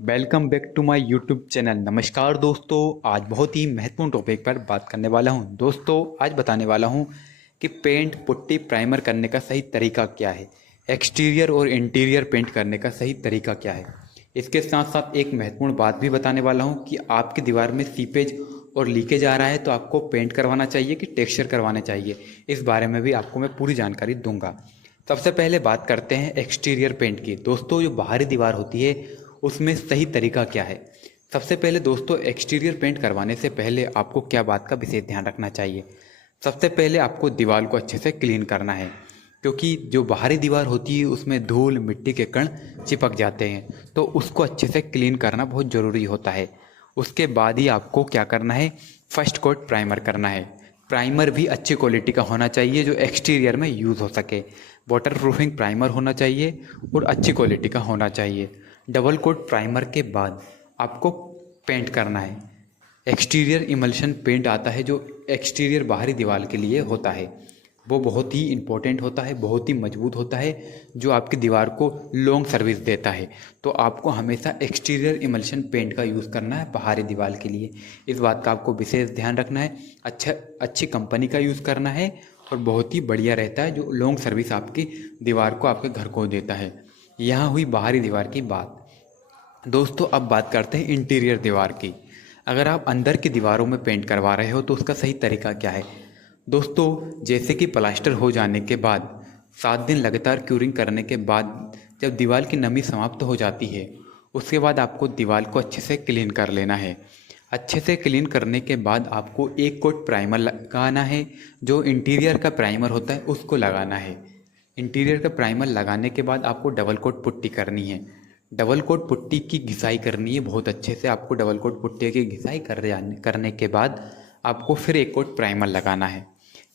Welcome back to my YouTube channel. नमस्कार दोस्तों, आज बहुत ही महत्वपूर्ण टॉपिक पर बात करने वाला हूं। दोस्तों आज बताने वाला हूं कि पेंट पुट्टी प्राइमर करने का सही तरीका क्या है, एक्सटीरियर और इंटीरियर पेंट करने का सही तरीका क्या है। इसके साथ साथ एक महत्वपूर्ण बात भी बताने वाला हूं कि आपकी दीवार में सीपेज और लीकेज आ रहा है तो आपको पेंट करवाना चाहिए कि टेक्सचर करवाना चाहिए। इस बारे में भी आपको मैं पूरी जानकारी दूंगा। सबसे पहले बात करते हैं एक्सटीरियर पेंट की। दोस्तों जो बाहरी दीवार होती है उसमें सही तरीका क्या है। सबसे पहले दोस्तों एक्सटीरियर पेंट करवाने से पहले आपको क्या बात का विशेष ध्यान रखना चाहिए। सबसे पहले आपको दीवार को अच्छे से क्लीन करना है, क्योंकि जो बाहरी दीवार होती है उसमें धूल मिट्टी के कण चिपक जाते हैं, तो उसको अच्छे से क्लीन करना बहुत ज़रूरी होता है। उसके बाद ही आपको क्या करना है, फर्स्ट कोट प्राइमर करना है। प्राइमर भी अच्छी क्वालिटी का होना चाहिए जो एक्सटीरियर में यूज़ हो सके। वाटर प्रूफिंग प्राइमर होना चाहिए और अच्छी क्वालिटी का होना चाहिए। डबल कोट प्राइमर के बाद आपको पेंट करना है। एक्सटीरियर इमल्शन पेंट आता है जो एक्सटीरियर बाहरी दीवार के लिए होता है, वो बहुत ही इम्पोर्टेंट होता है, बहुत ही मजबूत होता है, जो आपकी दीवार को लॉन्ग सर्विस देता है। तो आपको हमेशा एक्सटीरियर इमल्शन पेंट का यूज़ करना है बाहरी दीवार के लिए। इस बात का आपको विशेष ध्यान रखना है। अच्छी कंपनी का यूज़ करना है और बहुत ही बढ़िया रहता है, जो लॉन्ग सर्विस आपकी दीवार को आपके घर को देता है। यहाँ हुई बाहरी दीवार की बात। दोस्तों अब बात करते हैं इंटीरियर दीवार की। अगर आप अंदर की दीवारों में पेंट करवा रहे हो तो उसका सही तरीका क्या है। दोस्तों जैसे कि प्लास्टर हो जाने के बाद 7 दिन लगातार क्यूरिंग करने के बाद जब दीवार की नमी समाप्त हो जाती है, उसके बाद आपको दीवार को अच्छे से क्लीन कर लेना है। अच्छे से क्लीन करने के बाद आपको एक कोट प्राइमर लगाना है। जो इंटीरियर का प्राइमर होता है उसको लगाना है। इंटीरियर का प्राइमर लगाने के बाद आपको डबल कोट पुट्टी करनी है। डबल कोट पुट्टी की घिसाई करनी है बहुत अच्छे से। आपको डबल कोट पुट्टी की घिसाई करने के बाद आपको फिर एक कोट प्राइमर लगाना है।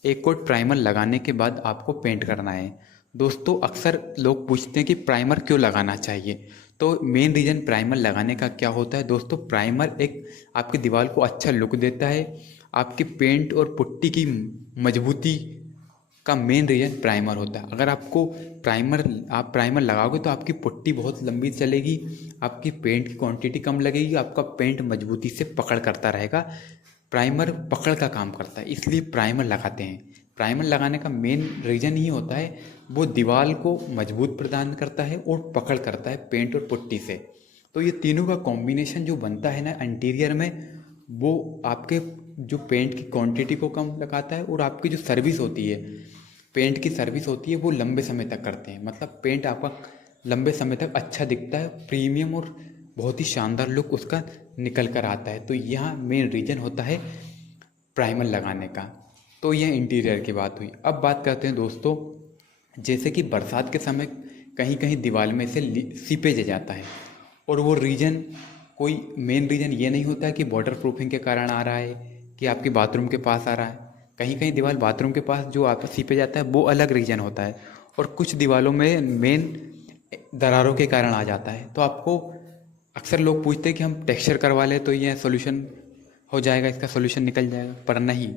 एक कोट प्राइमर लगाने के बाद आपको पेंट करना है। दोस्तों अक्सर लोग पूछते हैं कि प्राइमर क्यों लगाना चाहिए। तो मेन रीज़न प्राइमर लगाने का क्या होता है दोस्तों, प्राइमर एक आपकी दीवार को अच्छा लुक देता है। आपकी पेंट और पुट्टी की मजबूती का मेन रीज़न प्राइमर होता है। अगर आप प्राइमर लगाओगे तो आपकी पुट्टी बहुत लंबी चलेगी, आपकी पेंट की क्वांटिटी कम लगेगी, आपका पेंट मजबूती से पकड़ करता रहेगा। प्राइमर पकड़ का काम करता है, इसलिए प्राइमर लगाते हैं। प्राइमर लगाने का मेन रीज़न ही होता है, वो दीवार को मजबूत प्रदान करता है और पकड़ करता है पेंट और पुट्टी से। तो ये तीनों का कॉम्बिनेशन जो बनता है ना इंटीरियर में, वो आपके जो पेंट की क्वांटिटी को कम लगाता है और आपकी जो सर्विस होती है, पेंट की सर्विस होती है, वो लंबे समय तक करते हैं। मतलब पेंट आपका लंबे समय तक अच्छा दिखता है, प्रीमियम और बहुत ही शानदार लुक उसका निकल कर आता है। तो यहाँ मेन रीज़न होता है प्राइमर लगाने का। तो यह इंटीरियर की बात हुई। अब बात करते हैं दोस्तों, जैसे कि बरसात के समय कहीं कहीं दीवार में से सीपेज आ जाता है, और वो रीज़न कोई मेन रीज़न ये नहीं होता है कि वाटर प्रूफिंग के कारण आ रहा है कि आपके बाथरूम के पास आ रहा है। कहीं कहीं दीवार बाथरूम के पास जो आपका सीपेज आता है वो अलग रीज़न होता है, और कुछ दीवारों में मेन दरारों के कारण आ जाता है। तो आपको अक्सर लोग पूछते हैं कि हम टेक्सचर करवा लें तो ये सोल्यूशन हो जाएगा, इसका सोल्यूशन निकल जाएगा, पर नहीं।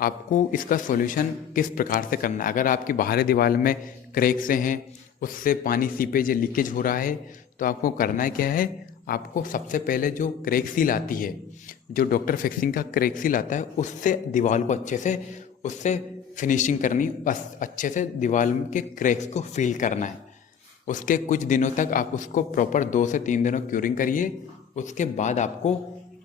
आपको इसका सोल्यूशन किस प्रकार से करना है। अगर आपकी बाहरी दीवार में क्रैक से हैं, उससे पानी सीपेज लीकेज हो रहा है, तो आपको करना है क्या है, आपको सबसे पहले जो क्रैक सील आती है, जो डॉक्टर फिक्सिंग का क्रैक सील आता है, उससे दीवार को अच्छे से उससे फिनिशिंग करनी, बस अच्छे से दीवार के क्रैक्स को फिल करना है। उसके कुछ दिनों तक आप उसको प्रॉपर 2 से 3 दिनों क्यूरिंग करिए। उसके बाद आपको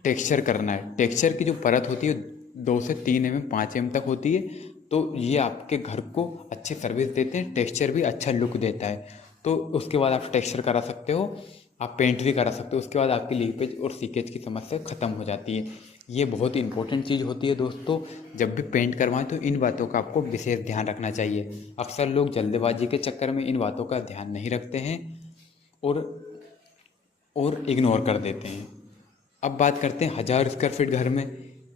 टेक्सचर करना है। टेक्सचर की जो परत होती है 2 से 3 mm 5 mm तक होती है, तो ये आपके घर को अच्छी सर्विस देते हैं, टेक्सचर भी अच्छा लुक देता है। तो उसके बाद आप टेक्सचर करा सकते हो, आप पेंट भी करा सकते हो। उसके बाद आपकी लीकेज और सीकेज की समस्या ख़त्म हो जाती है। ये बहुत इंपॉर्टेंट चीज़ होती है दोस्तों। जब भी पेंट करवाएं तो इन बातों का आपको विशेष ध्यान रखना चाहिए। अक्सर लोग जल्दबाजी के चक्कर में इन बातों का ध्यान नहीं रखते हैं और इग्नोर कर देते हैं। अब बात करते हैं 1000 स्क्वायर फीट घर में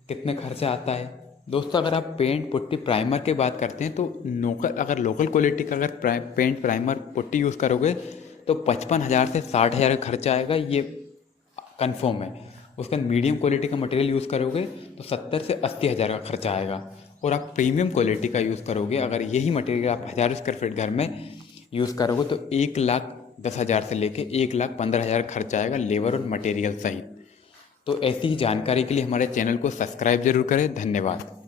कितने खर्चा आता है। दोस्तों अगर आप पेंट पुट्टी प्राइमर की बात करते हैं तो लोकल क्वालिटी का अगर पेंट प्राइमर पुट्टी यूज़ करोगे तो 55,000 से 60,000 का खर्चा आएगा, ये कंफर्म है। उसका मीडियम क्वालिटी का मटेरियल यूज़ करोगे तो 70 से 80,000 का खर्चा आएगा। और आप प्रीमियम क्वालिटी का यूज़ करोगे, अगर यही मटेरियल आप 1000 स्क्वायर फीट घर में यूज़ करोगे तो 1 लाख 10,000 से लेके 1,15,000 खर्च आएगा लेबर और मटेरियल सहित। तो ऐसी ही जानकारी के लिए हमारे चैनल को सब्सक्राइब जरूर करें। धन्यवाद।